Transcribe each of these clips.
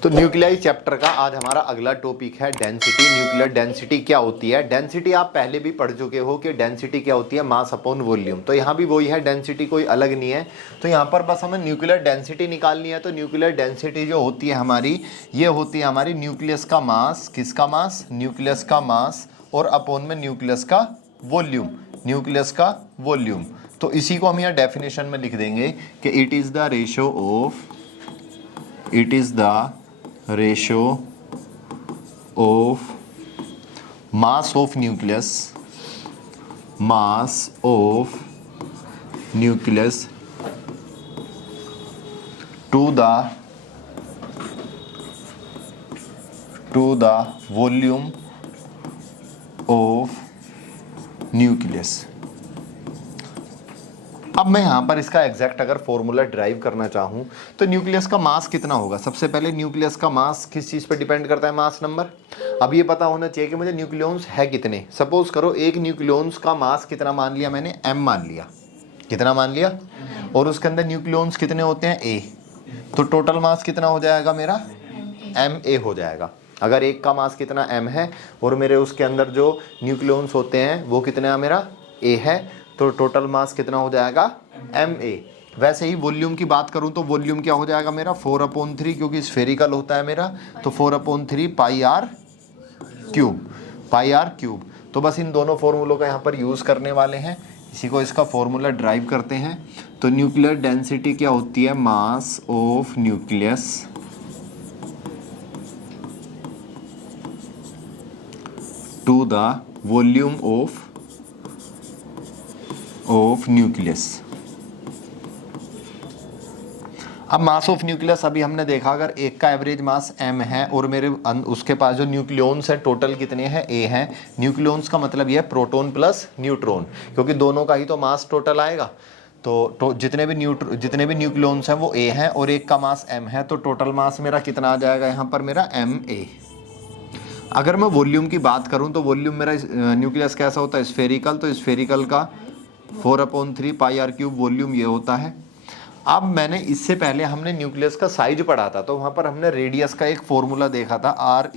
तो nuclei chapter का आज हमारा अगला टॉपिक है डेंसिटी। न्यूक्लियर डेंसिटी क्या होती है? डेंसिटी आप पहले भी पढ़ चुके हो कि डेंसिटी क्या होती है, मास अपॉन वॉल्यूम। तो यहाँ भी वही है, डेंसिटी कोई अलग नहीं है। तो यहाँ पर बस हमें न्यूक्लियर डेंसिटी निकालनी है। तो न्यूक्लियर डेंसिटी जो होती है हमारी, ये होती है हमारी न्यूक्लियस का मास। किसका मास? न्यूक्लियस का मास, और अपॉन में न्यूक्लियस का वॉल्यूम। न्यूक्लियस का वॉल्यूम, तो इसी को हम यहाँ डेफिनेशन में लिख देंगे कि it is the ratio of mass of nucleus to the volume of nucleus। अब मैं यहाँ पर इसका एग्जैक्ट अगर फॉर्मूला ड्राइव करना चाहूँ तो न्यूक्लियस का मास कितना होगा? सबसे पहले न्यूक्लियस का मास किस चीज़ पे डिपेंड करता है? Mass number. अब ये पता होना चाहिए कि मुझे न्यूक्लियॉन्स है कितने। सपोज करो एक न्यूक्लियॉन्स का मास कितना मान लिया मैंने? m मान लिया। कितना मान लिया? और उसके अंदर न्यूक्लियॉन्स कितने होते हैं? a। तो टोटल मास कितना हो जाएगा मेरा? ma हो जाएगा। अगर एक का मास कितना m है और मेरे उसके अंदर जो न्यूक्लियॉन्स होते हैं वो कितना मेरा a है, तो टोटल मास कितना हो जाएगा? ma। वैसे ही वॉल्यूम की बात करूं तो वॉल्यूम क्या हो जाएगा मेरा? 4/3, क्योंकि स्फेरिकल होता है मेरा, तो 4/3 पाई आर क्यूब। तो बस इन दोनों फॉर्मूलों का यहाँ पर यूज़ करने वाले हैं। इसी को इसका फॉर्मूला ड्राइव करते हैं। तो न्यूक्लियर डेंसिटी क्या होती है? Mass of nucleus to the volume of nucleus. अब मास ऑफ न्यूक्लियस अभी हमने देखा, अगर एक का एवरेज मास m है और मेरे उसके पास जो न्यूक्लियॉन्स है टोटल कितने हैं? a हैं। न्यूक्लियॉन्स का मतलब ये है प्रोटॉन प्लस न्यूट्रॉन, क्योंकि दोनों का ही तो मास टोटल आएगा। तो जितने भी न्यूक्लियॉन्स हैं वो a हैं और एक का मास m है, तो टोटल मास मेरा कितना आ जाएगा यहाँ पर? मेरा ma। अगर मैं वॉल्यूम की बात करूँ तो वॉल्यूम मेरा न्यूक्लियस कैसा होता है? स्फेरिकल। तो स्फेरिकल का 4/3 पाई आर क्यूब वॉल्यूम ये होता है। अब मैंने इससे पहले हमने न्यूक्लियस का साइज पढ़ा था, तो वहाँ पर हमने रेडियस का एक फॉर्मूला देखा था, R =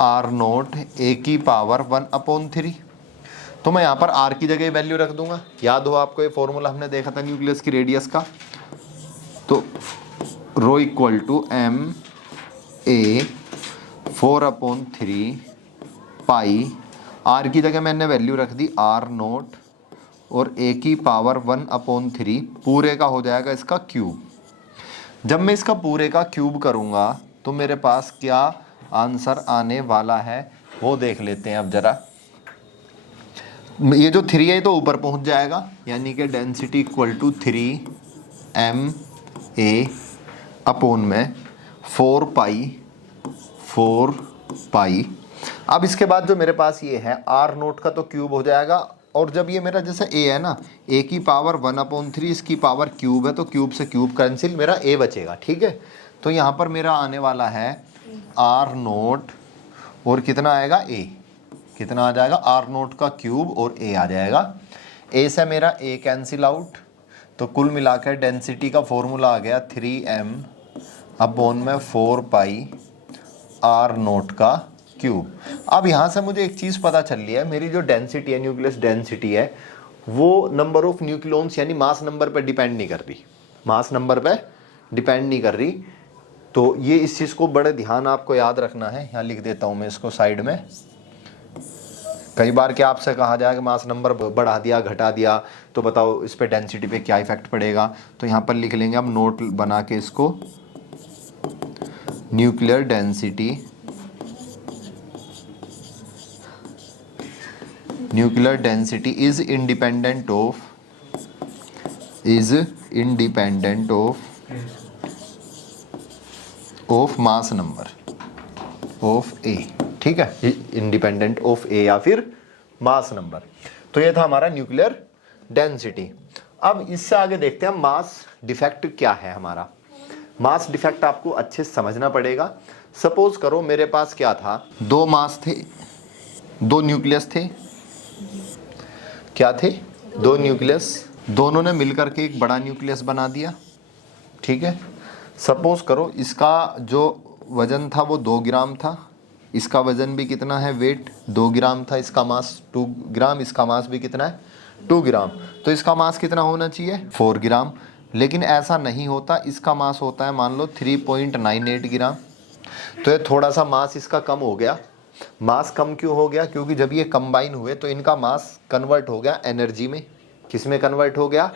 R0 a⁻1/3। तो मैं यहाँ पर R की जगह वैल्यू रख दूंगा। याद हो आपको ये फॉर्मूला हमने देखा था न्यूक्लियस की रेडियस का। तो ρ = ma 4/3 पाई, R की जगह मैंने वैल्यू रख दी R0 और a⁻1/3 पूरे का हो जाएगा इसका क्यूब। जब मैं इसका पूरे का क्यूब करूँगा तो मेरे पास क्या आंसर आने वाला है वो देख लेते हैं। अब जरा ये जो 3 है तो ऊपर पहुँच जाएगा, यानी कि डेंसिटी = 3ma अपॉन में 4 पाई। अब इसके बाद जो मेरे पास ये है R0 का तो क्यूब हो जाएगा, और जब ये मेरा जैसे a है ना, a⁻1/3 इसकी पावर क्यूब है, तो क्यूब से क्यूब कैंसिल, मेरा a बचेगा। ठीक है, तो यहाँ पर मेरा आने वाला है R0 और कितना आएगा? a। कितना आ जाएगा? R0 का क्यूब और a आ जाएगा। a से मेरा a कैंसिल आउट, तो कुल मिलाकर डेंसिटी का फॉर्मूला आ गया 3m/4 पाई R0 का क्यूब। अब यहाँ से मुझे एक चीज़ पता चल रही है, मेरी जो डेंसिटी है, न्यूक्लियस डेंसिटी है, वो नंबर ऑफ न्यूक्लियॉन्स यानी मास नंबर पे डिपेंड नहीं कर रही। मास नंबर पे डिपेंड नहीं कर रही। तो ये इस चीज़ को बड़े ध्यान आपको याद रखना है। यहाँ लिख देता हूँ मैं इसको साइड में। कई बार क्या आपसे कहा जाए कि मास नंबर बढ़ा दिया, घटा दिया, तो बताओ इस पर डेंसिटी पे क्या इफेक्ट पड़ेगा। तो यहाँ पर लिख लेंगे, अब नोट बना के इसको, nuclear density is independent of mass number of A. ठीक है, इंडिपेंडेंट ऑफ ए या फिर मास नंबर। तो ये था हमारा न्यूक्लियर डेंसिटी। अब इससे आगे देखते हैं मास डिफेक्ट क्या है हमारा। मास डिफेक्ट आपको अच्छे से समझना पड़ेगा। सपोज करो मेरे पास क्या था, 2 मास थे, 2 न्यूक्लियस थे। क्या थे? 2 न्यूक्लियस। दोनों ने मिलकर के एक बड़ा न्यूक्लियस बना दिया। ठीक है, सपोज करो इसका जो वजन था वो 2 ग्राम था, इसका वजन भी कितना है, वेट 2 ग्राम था, इसका मास 2 ग्राम, इसका मास भी कितना है 2 ग्राम, तो इसका मास कितना होना चाहिए 4 ग्राम। लेकिन ऐसा नहीं होता, इसका मास होता है मान लो 3.98 ग्राम। तो ये थोड़ा सा मास इसका कम हो गया। मास कम क्यों हो गया, क्योंकि जब ये कंबाइन हुए तो इनका मास कन्वर्ट हो गया एनर्जी में। किस में कन्वर्ट हो गया,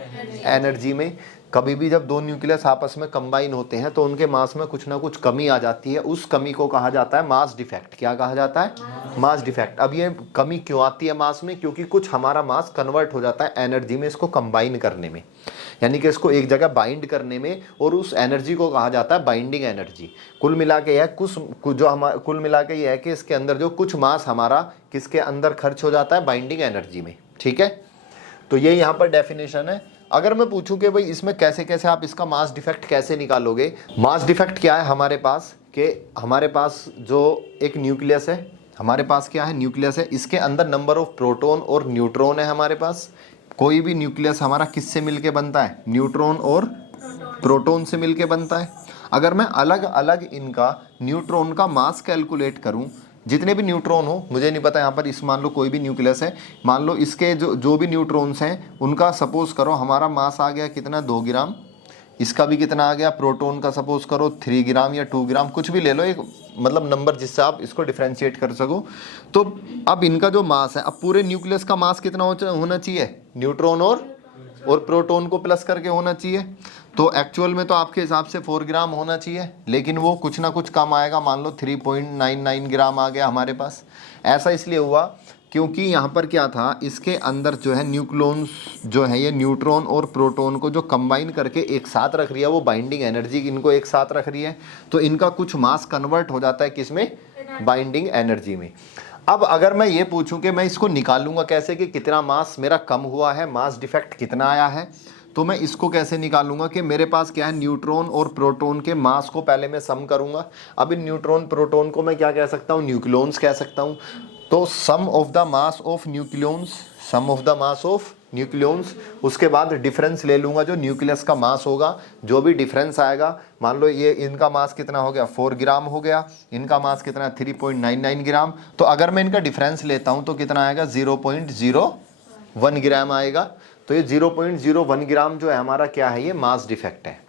एनर्जी में। कभी भी जब दो न्यूक्लियस आपस में कंबाइन होते हैं तो उनके मास में कुछ ना कुछ कमी आ जाती है, उस कमी को कहा जाता है मास डिफेक्ट। क्या कहा जाता है, मास डिफेक्ट। अब ये कमी क्यों आती है मास में, क्योंकि कुछ हमारा मास कन्वर्ट हो जाता है एनर्जी में इसको कंबाइन करने में, यानी कि इसको एक जगह बाइंड करने में, और उस एनर्जी को कहा जाता है बाइंडिंग एनर्जी। कुल मिला के यह कुल मिला के यह है कि इसके अंदर जो कुछ मास हमारा किसके अंदर खर्च हो जाता है, बाइंडिंग एनर्जी में। ठीक है, तो ये यहाँ पर डेफिनेशन है। अगर मैं पूछूं कि भाई इसमें कैसे कैसे आप इसका मास डिफेक्ट कैसे निकालोगे, मास डिफेक्ट क्या है हमारे पास, कि हमारे पास जो एक न्यूक्लियस है, हमारे पास क्या है, न्यूक्लियस है, इसके अंदर नंबर ऑफ प्रोटॉन और न्यूट्रॉन है हमारे पास। कोई भी न्यूक्लियस हमारा किससे मिलके बनता है, न्यूट्रॉन और प्रोटॉन से मिलके बनता है। अगर मैं अलग अलग इनका न्यूट्रॉन का मास कैलकुलेट करूं, जितने भी न्यूट्रॉन हो, मुझे नहीं पता यहाँ पर, इस मान लो कोई भी न्यूक्लियस है, मान लो इसके जो भी न्यूट्रॉन्स हैं उनका सपोज करो हमारा मास आ गया कितना 2 ग्राम, इसका भी कितना आ गया, प्रोटॉन का सपोज करो 3 ग्राम या 2 ग्राम, कुछ भी ले लो एक मतलब नंबर जिससे आप इसको डिफ्रेंशिएट कर सको। तो अब इनका जो मास है, अब पूरे न्यूक्लियस का मास कितना होना चाहिए, न्यूट्रॉन और प्रोटॉन को प्लस करके होना चाहिए। तो एक्चुअल में तो आपके हिसाब से 4 ग्राम होना चाहिए, लेकिन वो कुछ ना कुछ कम आएगा, मान लो 3.99 ग्राम आ गया हमारे पास। ऐसा इसलिए हुआ क्योंकि यहाँ पर क्या था, इसके अंदर जो है न्यूक्लियॉन्स जो है ये न्यूट्रॉन और प्रोटॉन को जो कंबाइन करके एक साथ रख रही है, वो बाइंडिंग एनर्जी इनको एक साथ रख रही है, तो इनका कुछ मास कन्वर्ट हो जाता है किसमें, बाइंडिंग एनर्जी में। अब अगर मैं ये पूछूं कि मैं इसको निकालूंगा कैसे कि कितना मास मेरा कम हुआ है, मास डिफेक्ट कितना आया है, तो मैं इसको कैसे निकालूंगा कि मेरे पास क्या है, न्यूट्रॉन और प्रोटॉन के मास को पहले मैं सम करूंगा। अब इन न्यूट्रॉन प्रोटॉन को मैं क्या कह सकता हूँ, न्यूक्लियॉन्स कह सकता हूँ। तो sum of the mass of nucleons, sum of the mass of nucleons, उसके बाद डिफरेंस ले लूंगा जो न्यूक्लियस का मास होगा, जो भी डिफरेंस आएगा, मान लो ये इनका मास कितना हो गया 4 ग्राम हो गया, इनका मास कितना 3.99 ग्राम, तो अगर मैं इनका डिफरेंस लेता हूं तो कितना आएगा 0.01 ग्राम आएगा। तो ये 0.01 ग्राम जो है हमारा क्या है, ये मास डिफेक्ट है।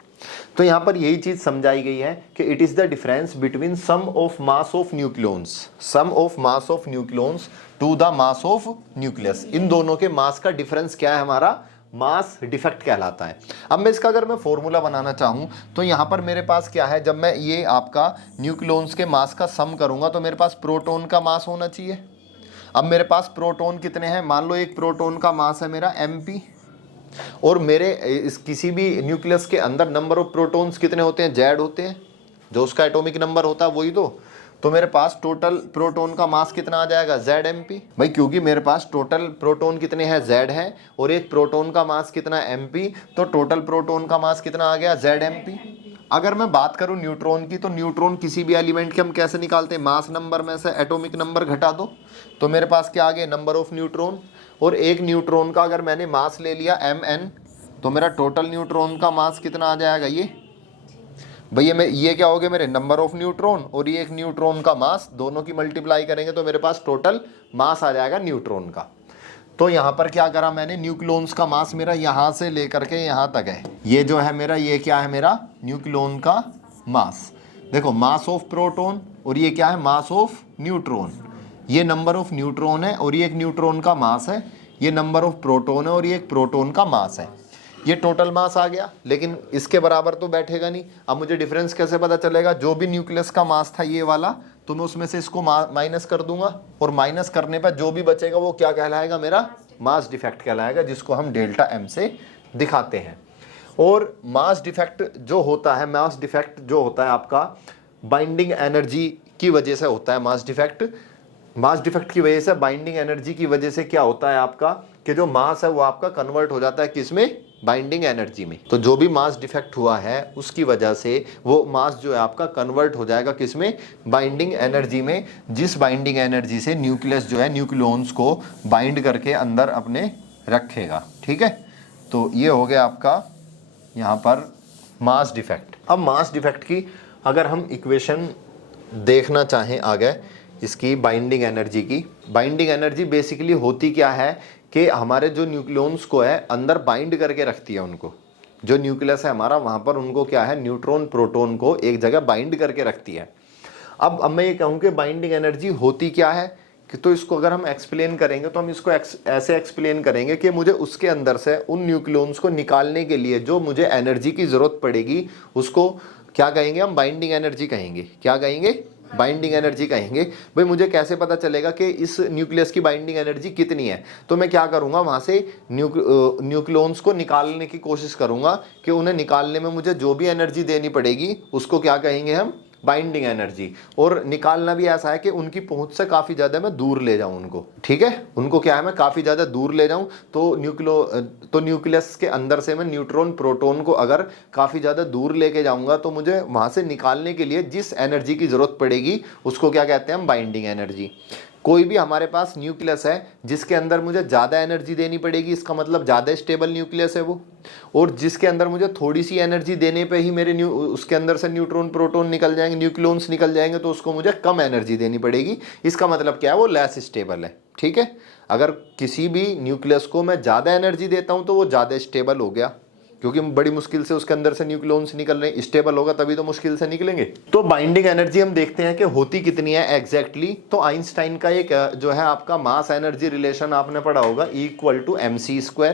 तो यहाँ पर यही चीज समझाई गई है कि it is the difference between sum of mass of nucleons, sum of mass of nucleons to the mass of nucleus. इन दोनों के मास का डिफरेंस क्या है, हमारा मास डिफेक्ट कहलाता है। अब मैं इसका अगर मैं फॉर्मूला बनाना चाहूँ तो यहाँ पर मेरे पास क्या है, जब मैं ये आपका न्यूक्लियॉन्स के मास का सम करूँगा तो मेरे पास प्रोटॉन का मास होना चाहिए। अब मेरे पास प्रोटॉन कितने हैं, मान लो एक प्रोटॉन का मास है मेरा mp, और मेरे इस किसी भी न्यूक्लियस के अंदर नंबर ऑफ प्रोटॉन्स कितने होते हैं, z होते हैं, जो उसका एटॉमिक नंबर होता है वही तो मेरे पास टोटल प्रोटॉन का मास कितना आ जाएगा ZMP भाई, क्योंकि मेरे पास टोटल प्रोटॉन कितने हैं, Z है, और एक प्रोटॉन का मास कितना है MP, तो टोटल प्रोटॉन का मास कितना आ गया ZMP। अगर मैं बात करूं न्यूट्रॉन की, तो न्यूट्रॉन किसी भी एलिमेंट के हम कैसे निकालते हैं, मास नंबर में से एटॉमिक नंबर घटा दो, तो मेरे पास क्या आ गया, नंबर ऑफ न्यूट्रॉन। और एक न्यूट्रॉन का अगर मैंने मास ले लिया Mn, तो मेरा टोटल न्यूट्रॉन का मास कितना आ जाएगा, ये भैया मैं ये क्या हो गया, मेरे नंबर ऑफ न्यूट्रॉन और ये एक न्यूट्रॉन का मास, दोनों की मल्टीप्लाई करेंगे तो मेरे पास टोटल मास आ जाएगा न्यूट्रॉन का। तो यहाँ पर क्या करा मैंने, न्यूक्लियॉन्स का मास मेरा यहाँ से लेकर के यहाँ तक है, ये जो है मेरा, ये क्या है मेरा न्यूक्लियॉन का मास। देखो मास ऑफ प्रोटॉन और ये क्या है, मास ऑफ न्यूट्रॉन। ये नंबर ऑफ न्यूट्रॉन है और ये एक न्यूट्रॉन का मास है, ये नंबर ऑफ प्रोटॉन है और ये एक प्रोटॉन का मास है। ये टोटल मास आ गया, लेकिन इसके बराबर तो बैठेगा नहीं। अब मुझे डिफरेंस कैसे पता चलेगा, जो भी न्यूक्लियस का मास था ये वाला, तो मैं उसमें से इसको माइनस कर दूंगा, और माइनस करने पर जो भी बचेगा वो क्या कहलाएगा, मेरा मास डिफेक्ट कहलाएगा, जिसको हम डेल्टा m से दिखाते हैं। और मास डिफेक्ट जो होता है, मास डिफेक्ट जो होता है आपका बाइंडिंग एनर्जी की वजह से होता है। मास डिफेक्ट की वजह से, बाइंडिंग एनर्जी की वजह से क्या होता है आपका, कि जो मास है वो आपका कन्वर्ट हो जाता है किसमें, बाइंडिंग एनर्जी में। तो जो भी मास डिफेक्ट हुआ है उसकी वजह से वो मास जो है आपका कन्वर्ट हो जाएगा किसमें, बाइंडिंग एनर्जी में, जिस बाइंडिंग एनर्जी से न्यूक्लियस जो है न्यूक्लियॉन्स को बाइंड करके अंदर अपने रखेगा। ठीक है, तो ये हो गया आपका यहाँ पर मास डिफेक्ट। अब मास डिफेक्ट की अगर हम इक्वेशन देखना चाहें आगे, इसकी बाइंडिंग एनर्जी की, बाइंडिंग एनर्जी बेसिकली होती क्या है कि हमारे जो न्यूक्लियॉन्स को है अंदर बाइंड करके रखती है उनको, जो न्यूक्लियस है हमारा वहाँ पर उनको क्या है, न्यूट्रॉन प्रोटॉन को एक जगह बाइंड करके रखती है। अब मैं ये कहूँ कि बाइंडिंग एनर्जी होती क्या है, कि तो इसको अगर हम एक्सप्लेन करेंगे तो हम इसको ऐसे एक्सप्लेन करेंगे कि मुझे उसके अंदर से उन न्यूक्लियॉन्स को निकालने के लिए जो मुझे एनर्जी की ज़रूरत पड़ेगी उसको क्या कहेंगे हम, बाइंडिंग एनर्जी कहेंगे। क्या कहेंगे, बाइंडिंग एनर्जी कहेंगे। भाई मुझे कैसे पता चलेगा कि इस न्यूक्लियस की बाइंडिंग एनर्जी कितनी है, तो मैं क्या करूंगा, वहाँ से न्यूक्लियॉन्स को निकालने की कोशिश करूंगा कि उन्हें निकालने में मुझे जो भी एनर्जी देनी पड़ेगी उसको क्या कहेंगे हम, बाइंडिंग एनर्जी। और निकालना भी ऐसा है कि उनकी पहुंच से काफ़ी ज़्यादा मैं दूर ले जाऊं उनको, ठीक है, उनको क्या है मैं काफ़ी ज़्यादा दूर ले जाऊं। तो न्यूक्लियस के अंदर से मैं न्यूट्रॉन प्रोटॉन को अगर काफ़ी ज़्यादा दूर लेके जाऊंगा तो मुझे वहाँ से निकालने के लिए जिस एनर्जी की ज़रूरत पड़ेगी उसको क्या कहते हैं हम, बाइंडिंग एनर्जी। कोई भी हमारे पास न्यूक्लियस है जिसके अंदर मुझे ज़्यादा एनर्जी देनी पड़ेगी, इसका मतलब ज़्यादा स्टेबल न्यूक्लियस है वो, और जिसके अंदर मुझे थोड़ी सी एनर्जी देने पे ही मेरे उसके अंदर से न्यूट्रॉन प्रोटॉन निकल जाएंगे, न्यूक्लियॉन्स निकल जाएंगे, तो उसको मुझे कम एनर्जी देनी पड़ेगी। इसका मतलब क्या है, वो लेस स्टेबल है, ठीक है। अगर किसी भी न्यूक्लियस को मैं ज़्यादा एनर्जी देता हूँ तो वो ज़्यादा स्टेबल हो गया, क्योंकि बड़ी मुश्किल से उसके अंदर से न्यूक्लियॉन्स निकल रहे हैं, स्टेबल होगा तभी तो मुश्किल से निकलेंगे। तो बाइंडिंग एनर्जी हम देखते हैं कि होती कितनी है एग्जैक्टली। तो आइंस्टाइन का एक जो है आपका मास एनर्जी रिलेशन आपने पढ़ा होगा, E=mc²।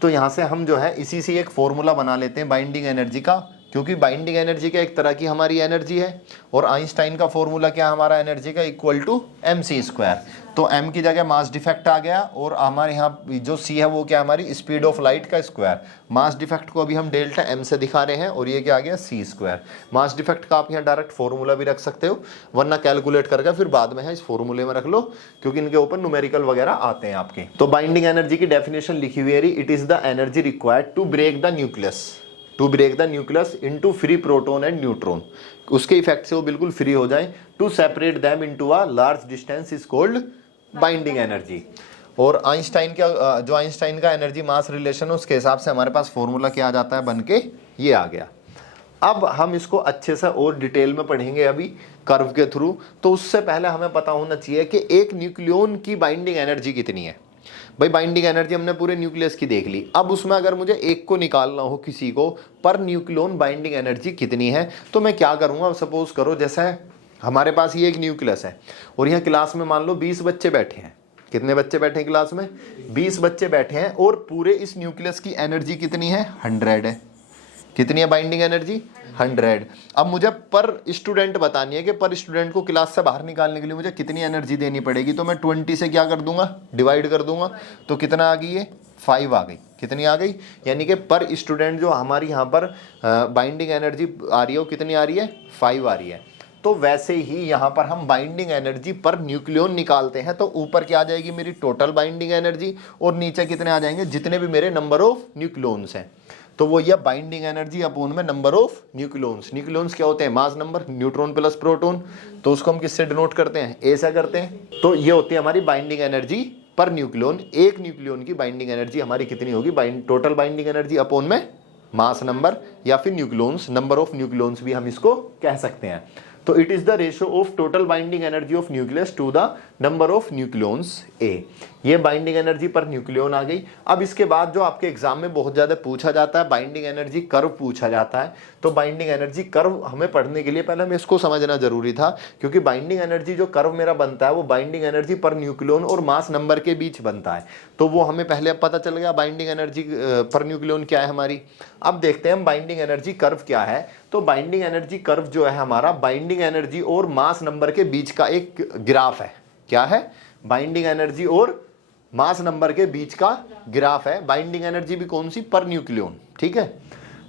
तो यहाँ से हम जो है इसी से एक फॉर्मूला बना लेते हैं बाइंडिंग एनर्जी का, क्योंकि बाइंडिंग एनर्जी का एक तरह की हमारी एनर्जी है, और आइंस्टाइन का फॉर्मूला क्या हमारा एनर्जी का, =mc²। तो m की जगह मास डिफेक्ट आ गया, और हमारे यहाँ जो c है वो क्या, हमारी स्पीड ऑफ लाइट का स्क्वायर। मास डिफेक्ट को अभी हम डेल्टा m से दिखा रहे हैं, और ये क्या आ गया, c²। मास डिफेक्ट का आप यहाँ डायरेक्ट फॉर्मूला भी रख सकते हो, वरना कैलकुलेट करके फिर बाद में है इस फॉर्मूले में रख लो, क्योंकि इनके ऊपर न्यूमेरिकल वगैरह आते हैं आपके। तो बाइंडिंग एनर्जी की डेफिनेशन लिखी हुई है, it is the energy required to break the nucleus into free proton and neutron. उसके इफेक्ट से वो बिल्कुल फ्री हो जाए, to separate them into a large distance is called binding energy. और आइंस्टाइन का एनर्जी मास रिलेशन, उसके हिसाब से हमारे पास फॉर्मूला क्या आ जाता है, बन के ये आ गया। अब हम इसको अच्छे से और डिटेल में पढ़ेंगे अभी कर्व के थ्रू। तो उससे पहले हमें पता होना चाहिए कि एक न्यूक्लियॉन की बाइंडिंग एनर्जी कितनी है। भाई बाइंडिंग एनर्जी हमने पूरे न्यूक्लियस की देख ली, अब उसमें अगर मुझे एक को निकालना हो किसी को, पर न्यूक्लियॉन बाइंडिंग एनर्जी कितनी है, तो मैं क्या करूंगा, सपोज करो जैसे हमारे पास ये एक न्यूक्लियस है, और यहाँ क्लास में मान लो 20 बच्चे बैठे हैं। कितने बच्चे बैठे हैं क्लास में, 20 बच्चे बैठे हैं, और पूरे इस न्यूक्लियस की एनर्जी कितनी है, 100 है। कितनी है बाइंडिंग एनर्जी, 100। अब मुझे पर स्टूडेंट बतानी है कि पर स्टूडेंट को क्लास से बाहर निकालने के लिए मुझे कितनी एनर्जी देनी पड़ेगी। तो मैं 20 से क्या कर दूंगा, डिवाइड कर दूंगा, तो कितना आ गई है, 5 आ गई। कितनी आ गई, यानी कि पर स्टूडेंट जो हमारी यहाँ पर बाइंडिंग एनर्जी आ रही है वो कितनी आ रही है, 5 आ रही है। तो वैसे ही यहाँ पर हम बाइंडिंग एनर्जी पर न्यूक्लियॉन निकालते हैं, तो ऊपर क्या आ जाएगी मेरी टोटल बाइंडिंग एनर्जी, और नीचे कितने आ जाएंगे, जितने भी मेरे नंबर ऑफ न्यूक्लियॉन्स हैं। तो वो ये बाइंडिंग एनर्जी अपॉन में नंबर ऑफ न्यूक्लियॉन्स। न्यूक्लियॉन्स क्या होते हैं, mass number, neutron plus proton. तो उसको हम किससे डिनोट करते हैं, ए से करते हैं। तो ये होती है हमारी बाइंडिंग एनर्जी पर न्यूक्लियॉन। एक न्यूक्लियॉन की बाइंडिंग एनर्जी हमारी कितनी होगी, टोटल बाइंडिंग एनर्जी अपॉन में मास नंबर, या फिर न्यूक्लियॉन्स, नंबर ऑफ न्यूक्लियॉन्स भी हम इसको कह सकते हैं। तो it is the ratio of total binding energy of nucleus to the number of nucleons A. ये बाइंडिंग एनर्जी पर न्यूक्लियॉन आ गई। अब इसके बाद जो आपके एग्जाम में बहुत ज्यादा पूछा जाता है, बाइंडिंग एनर्जी कर्व पूछा जाता है। तो बाइंडिंग एनर्जी कर्व हमें पढ़ने के लिए पहले हमें इसको समझना जरूरी था, क्योंकि बाइंडिंग एनर्जी जो कर्व मेरा बनता है वो बाइंडिंग एनर्जी पर न्यूक्लियॉन और मास नंबर के बीच बनता है। तो वो हमें पहले अब पता चल गया बाइंडिंग एनर्जी पर न्यूक्लियॉन क्या है हमारी। अब देखते हैं हम बाइंडिंग एनर्जी कर्व क्या है। तो बाइंडिंग एनर्जी कर्व जो है हमारा बाइंडिंग एनर्जी और मास नंबर के बीच का एक ग्राफ है। क्या है, बाइंडिंग एनर्जी और मास नंबर के बीच का ग्राफ है। बाइंडिंग एनर्जी भी कौन सी, पर न्यूक्लियॉन, ठीक है।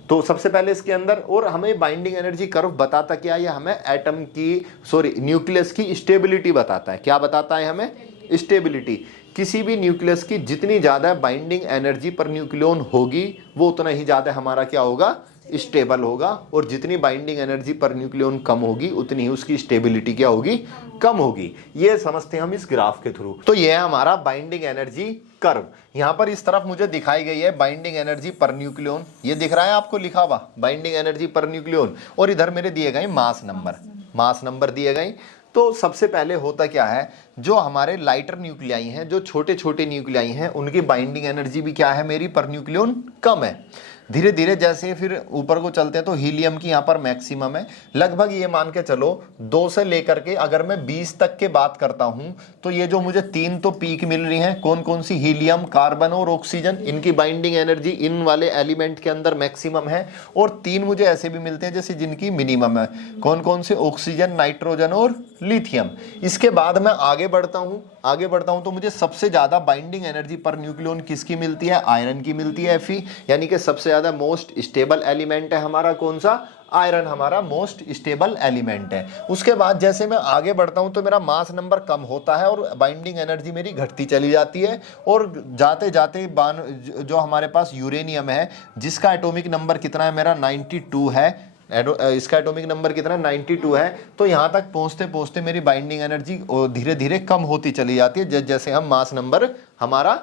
तो सबसे पहले इसके अंदर, और हमें बाइंडिंग एनर्जी कर्व बताता क्या है, हमें एटम की न्यूक्लियस की स्टेबिलिटी बताता है। क्या बताता है हमें, स्टेबिलिटी। किसी भी न्यूक्लियस की जितनी ज्यादा बाइंडिंग एनर्जी पर न्यूक्लियॉन होगी वो उतना ही ज्यादा हमारा क्या होगा, स्टेबल होगा, और जितनी बाइंडिंग एनर्जी पर न्यूक्लियन कम होगी उतनी ही उसकी स्टेबिलिटी क्या होगी, कम होगी। ये समझते हैं हम इस ग्राफ के थ्रू। तो ये है हमारा बाइंडिंग एनर्जी कर्व। यहां पर इस तरफ मुझे दिखाई गई है बाइंडिंग एनर्जी पर न्यूक्लियन, ये दिख रहा है आपको लिखा हुआ बाइंडिंग एनर्जी पर न्यूक्लियन, और इधर मेरे दिए गए मास नंबर दिए गए। तो सबसे पहले होता क्या है, जो हमारे लाइटर न्यूक्लियाई हैं, जो छोटे छोटे न्यूक्लियाई हैं, उनकी बाइंडिंग एनर्जी भी क्या है मेरी पर न्यूक्लियन कम है। धीरे धीरे जैसे फिर ऊपर को चलते हैं तो हीलियम की यहाँ पर मैक्सिमम है, लगभग ये मान के चलो 2 से लेकर के अगर मैं 20 तक के बात करता हूं तो ये जो मुझे 3 तो पीक मिल रही हैं, कौन कौन सी, हीलियम, कार्बन और ऑक्सीजन, इनकी बाइंडिंग एनर्जी इन वाले एलिमेंट के अंदर मैक्सिमम है। और 3 मुझे ऐसे भी मिलते हैं जैसे जिनकी मिनिमम है, कौन कौन से, ऑक्सीजन, नाइट्रोजन और लिथियम। इसके बाद मैं आगे बढ़ता हूं तो मुझे सबसे ज्यादा बाइंडिंग एनर्जी पर न्यूक्लियन किसकी मिलती है, आयरन की मिलती है, Fe, यानी कि सबसे ज्यादा मोस्ट स्टेबल एलिमेंट है हमारा कौन सा, आयरन हमारा मोस्ट स्टेबल एलिमेंट है। उसके बाद जैसे मैं आगे बढ़ता हूं तो मेरा मास नंबर कम होता है और बाइंडिंग एनर्जी मेरी घटती चली जाती है, और जाते जाते जो हमारे पास यूरेनियम है जिसका एटॉमिक नंबर कितना है मेरा 92 है, इसका एटॉमिक नंबर कितना 92 है। तो यहाँ तक पहुँचते पहुँचते मेरी बाइंडिंग एनर्जी धीरे धीरे कम होती चली जाती है जैसे हम मास नंबर हमारा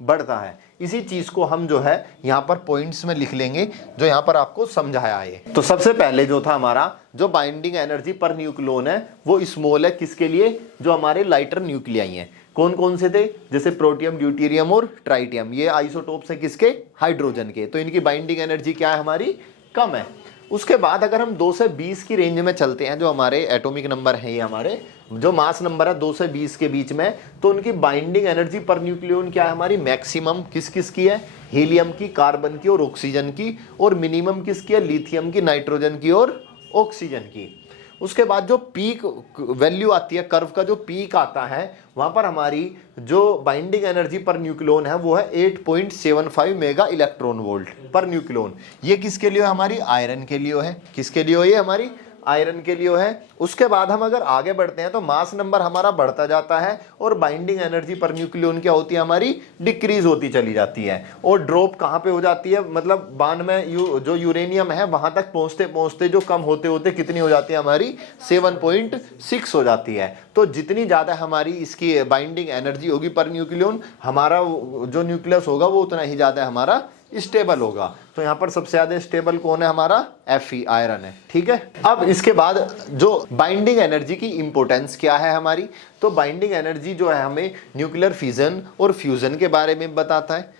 बढ़ता है। इसी चीज को हम जो है यहाँ पर पॉइंट्स में लिख लेंगे जो यहाँ पर आपको समझाया है। तो सबसे पहले जो था हमारा जो बाइंडिंग एनर्जी पर न्यूक्लियन है वो स्मॉल है, किसके लिए, जो हमारे लाइटर न्यूक्लियाई हैं। कौन कौन से थे, जैसे प्रोटियम, ड्यूटेरियम और ट्राइटियम, ये आइसोटोप्स है किसके, हाइड्रोजन के। तो इनकी बाइंडिंग एनर्जी क्या है हमारी, कम है। उसके बाद अगर हम 2 से 20 की रेंज में चलते हैं, जो हमारे एटॉमिक नंबर है, ये हमारे जो मास नंबर है 2 से 20 के बीच में, तो उनकी बाइंडिंग एनर्जी पर न्यूक्लियन क्या है हमारी, मैक्सिमम किस किस की है, हीलियम की, कार्बन की और ऑक्सीजन की, और मिनिमम किसकी है, लिथियम की, नाइट्रोजन की और ऑक्सीजन की। उसके बाद जो पीक वैल्यू आती है, कर्व का जो पीक आता है, वहां पर हमारी जो बाइंडिंग एनर्जी पर न्यूक्लियन है वो है 8.75 mega electron volt per nucleon. ये किसके लिए, हमारी आयरन के लिए है, किसके लिए ये हमारी आयरन के लिए है। उसके बाद हम अगर आगे बढ़ते हैं तो मास नंबर हमारा बढ़ता जाता है और बाइंडिंग एनर्जी पर न्यूक्लियन क्या होती है हमारी, डिक्रीज होती चली जाती है। और ड्रॉप कहाँ पे हो जाती है, मतलब बांड में जो यूरेनियम है वहां तक पहुंचते पहुंचते जो कम होते होते कितनी हो जाती है हमारी, 7.6 हो जाती है। तो जितनी ज्यादा हमारी इसकी बाइंडिंग एनर्जी होगी पर न्यूक्लियन, हमारा जो न्यूक्लियस होगा वो उतना ही ज्यादा हमारा स्टेबल होगा। तो यहां पर सबसे ज्यादा स्टेबल कौन है हमारा, Fe, आयरन है, ठीक है। अब इसके बाद जो बाइंडिंग एनर्जी की इंपॉर्टेंस क्या है हमारी, तो बाइंडिंग एनर्जी जो है हमें न्यूक्लियर फिजन और फ्यूजन के बारे में बताता है।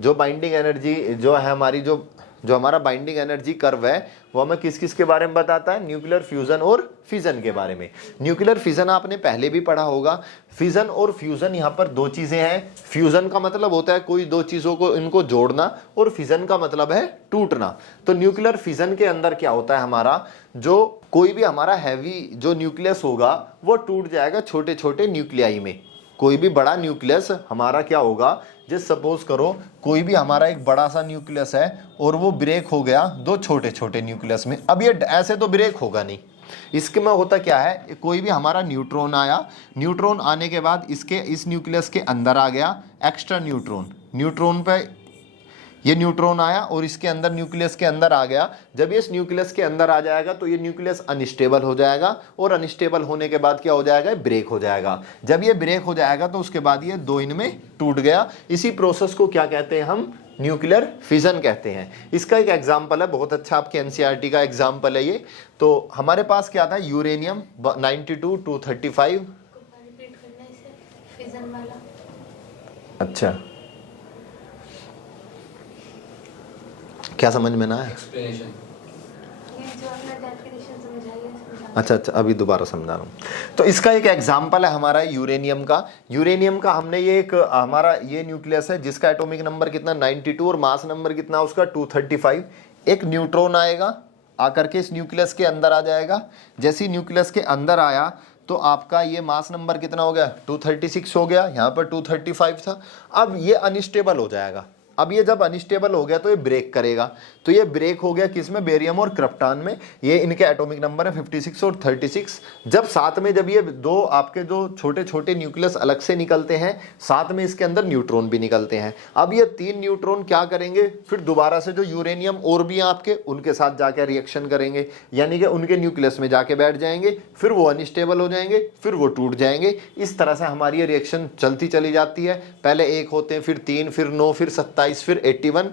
जो बाइंडिंग एनर्जी जो है हमारी, जो हमारा बाइंडिंग एनर्जी कर्व है वो हमें किस किस के बारे में बताता है, न्यूक्लियर फ्यूजन और फिजन के बारे में। न्यूक्लियर फिजन आपने पहले भी पढ़ा होगा। फिजन और फ्यूजन यहाँ पर 2 चीजें हैं। फ्यूजन का मतलब होता है कोई 2 चीजों को इनको जोड़ना, और फिजन का मतलब है टूटना। तो न्यूक्लियर फिजन के अंदर क्या होता है हमारा, जो कोई भी हमारा हैवी जो न्यूक्लियस होगा वो टूट जाएगा छोटे छोटे न्यूक्लियाई में। कोई भी बड़ा न्यूक्लियस हमारा क्या होगा, जैसे सपोज करो कोई भी हमारा एक बड़ा सा न्यूक्लियस है और वो ब्रेक हो गया 2 छोटे छोटे न्यूक्लियस में। अब ये ऐसे तो ब्रेक होगा नहीं, इसके में होता क्या है, कोई भी हमारा न्यूट्रॉन आया, न्यूट्रॉन आने के बाद इस न्यूक्लियस के अंदर आ गया एक्स्ट्रा न्यूट्रॉन पे ये न्यूट्रॉन आया और इसके अंदर न्यूक्लियस के अंदर आ गया। जब ये इस न्यूक्लियस के अंदर आ जाएगा तो ये न्यूक्लियस अनस्टेबल हो जाएगा, और अनस्टेबल होने के बाद क्या हो जाएगा, ब्रेक हो जाएगा। जब ये ब्रेक हो जाएगा तो उसके बाद ये 2 इनमें टूट गया। इसी प्रोसेस को क्या कहते हैं हम, न्यूक्लियर फिजन कहते हैं। इसका एक एग्जाम्पल है, बहुत अच्छा आपके एनसीईआरटी का एग्जाम्पल है ये। तो हमारे पास क्या था, यूरेनियम 92, 235। अच्छा, क्या समझ में ना है, अच्छा, अभी दोबारा समझा रहा हूँ। तो इसका एक एग्जाम्पल है हमारा यूरेनियम का हमने ये एक हमारा ये न्यूक्लियस है जिसका एटॉमिक नंबर कितना 92 और मास नंबर कितना उसका 235। एक न्यूट्रॉन आएगा, आकर के इस न्यूक्लियस के अंदर आ जाएगा। जैसे ही न्यूक्लियस के अंदर आया तो आपका ये मास नंबर कितना हो गया, 236 हो गया, यहाँ पर 235 था। अब ये अनस्टेबल हो जाएगा। अब ये जब अनस्टेबल हो गया तो ये ब्रेक करेगा, तो ये ब्रेक हो गया किसमें, बेरियम और क्रिप्टॉन में। ये इनके एटॉमिक नंबर है 56 और 36। जब साथ में जब ये दो आपके जो छोटे छोटे न्यूक्लियस अलग से निकलते हैं, साथ में इसके अंदर न्यूट्रॉन भी निकलते हैं। अब ये 3 न्यूट्रॉन क्या करेंगे, फिर दोबारा से जो यूरेनियम और भी आपके उनके साथ जाके रिएक्शन करेंगे, यानी कि उनके न्यूक्लियस में जाके बैठ जाएंगे, फिर वो अनस्टेबल हो जाएंगे, फिर वो टूट जाएंगे। इस तरह से हमारी ये रिएक्शन चलती चली जाती है। पहले 1 होते हैं, फिर 3, फिर 9, फिर 27, फिर 81।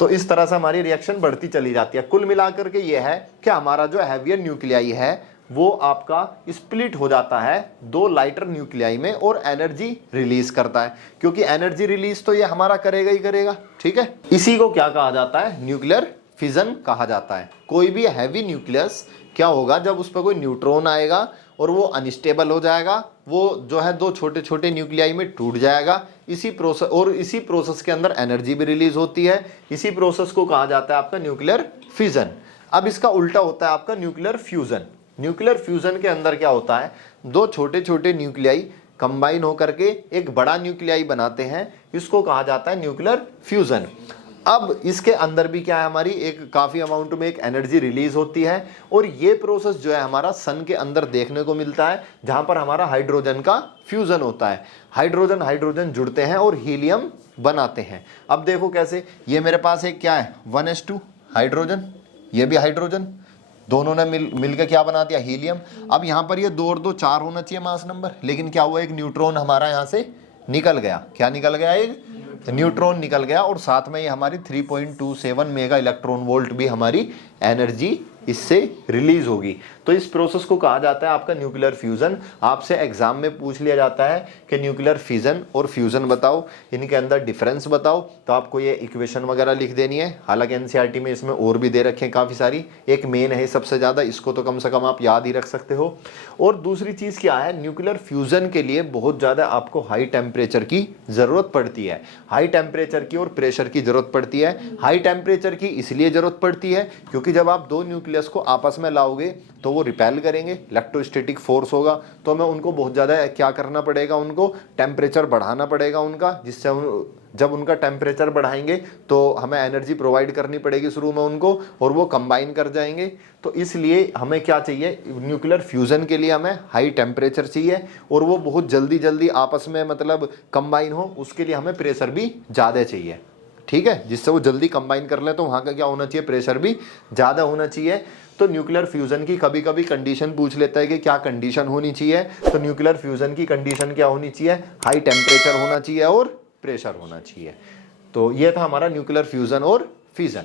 तो इस तरह से हमारी रिएक्शन बढ़ती चली जाती है। कुल मिलाकर के ये है कि हमारा जो हैवियर न्यूक्लियाई है वो आपका स्प्लिट हो जाता है 2 लाइटर न्यूक्लियाई में और एनर्जी रिलीज करता है, क्योंकि एनर्जी रिलीज तो ये हमारा करेगा ही करेगा। ठीक है, इसी को क्या कहा जाता है, न्यूक्लियर फिजन कहा जाता है। कोई भी हैवी न्यूक्लियस क्या होगा, जब उस पर कोई न्यूट्रॉन आएगा और वो अनस्टेबल हो जाएगा, वो जो है 2 छोटे छोटे न्यूक्लियाई में टूट जाएगा। इसी प्रोसेस के अंदर एनर्जी भी रिलीज होती है। इसी प्रोसेस को कहा जाता है आपका न्यूक्लियर फिजन। अब इसका उल्टा होता है आपका न्यूक्लियर फ्यूजन। न्यूक्लियर फ्यूजन के अंदर क्या होता है, 2 छोटे छोटे न्यूक्लियाई कंबाइन होकर के एक बड़ा न्यूक्लियाई बनाते हैं, इसको कहा जाता है न्यूक्लियर फ्यूजन। अब इसके अंदर भी क्या है, हमारी एक काफ़ी अमाउंट में एक एनर्जी रिलीज होती है, और ये प्रोसेस जो है हमारा सन के अंदर देखने को मिलता है, जहां पर हमारा हाइड्रोजन का फ्यूजन होता है। हाइड्रोजन हाइड्रोजन जुड़ते हैं और हीलियम बनाते हैं। अब देखो कैसे, ये मेरे पास एक क्या है 1s2 हाइड्रोजन, ये भी हाइड्रोजन, दोनों ने मिलकर क्या बना दिया, हीलियम। अब यहाँ पर ये 2 और 2 4 होना चाहिए मास नंबर, लेकिन क्या हुआ, एक न्यूट्रॉन हमारा यहाँ से निकल गया। क्या निकल गया, एक न्यूट्रॉन निकल गया, और साथ में ये हमारी 3.27 मेगा इलेक्ट्रॉन वोल्ट भी हमारी एनर्जी इससे रिलीज होगी। तो इस प्रोसेस को कहा जाता है आपका न्यूक्लियर फ्यूजन। आपसे एग्जाम में पूछ लिया जाता है कि न्यूक्लियर फिजन और फ्यूजन बताओ, इनके अंदर डिफरेंस बताओ, तो आपको ये इक्वेशन वगैरह लिख देनी है। हालांकि एनसीईआरटी में इसमें और भी दे रखे हैं काफ़ी सारी, एक मेन है सबसे ज़्यादा, इसको तो कम से कम आप याद ही रख सकते हो। और दूसरी चीज़ क्या है, न्यूक्लियर फ्यूजन के लिए बहुत ज़्यादा आपको हाई टेम्परेचर की ज़रूरत पड़ती है। हाई टेम्परेचर की और प्रेशर की ज़रूरत पड़ती है। हाई टेम्परेचर की इसलिए ज़रूरत पड़ती है क्योंकि जब आप 2 न्यूक्लियस को आपस में लाओगे तो वो रिपेल करेंगे, इलेक्ट्रोस्टैटिक फोर्स होगा, तो हमें उनको बहुत ज़्यादा क्या करना पड़ेगा, उनको टेम्परेचर बढ़ाना पड़ेगा उनका, जिससे जब उनका टेम्परेचर बढ़ाएंगे तो हमें एनर्जी प्रोवाइड करनी पड़ेगी शुरू में उनको, और वो कंबाइन कर जाएंगे। तो इसलिए हमें क्या चाहिए, न्यूक्लियर फ्यूजन के लिए हमें हाई टेम्परेचर चाहिए, और वो बहुत जल्दी जल्दी आपस में मतलब कंबाइन हो, उसके लिए हमें प्रेशर भी ज़्यादा चाहिए। ठीक है, जिससे वो जल्दी कंबाइन कर ले, तो वहाँ का क्या होना चाहिए, प्रेशर भी ज़्यादा होना चाहिए। तो न्यूक्लियर फ्यूजन की कभी कभी कंडीशन पूछ लेता है कि क्या कंडीशन होनी चाहिए, तो न्यूक्लियर फ्यूजन की कंडीशन क्या होनी चाहिए, हाई टेम्परेचर होना चाहिए और प्रेशर होना चाहिए। तो ये था हमारा न्यूक्लियर फ्यूजन और फिजन।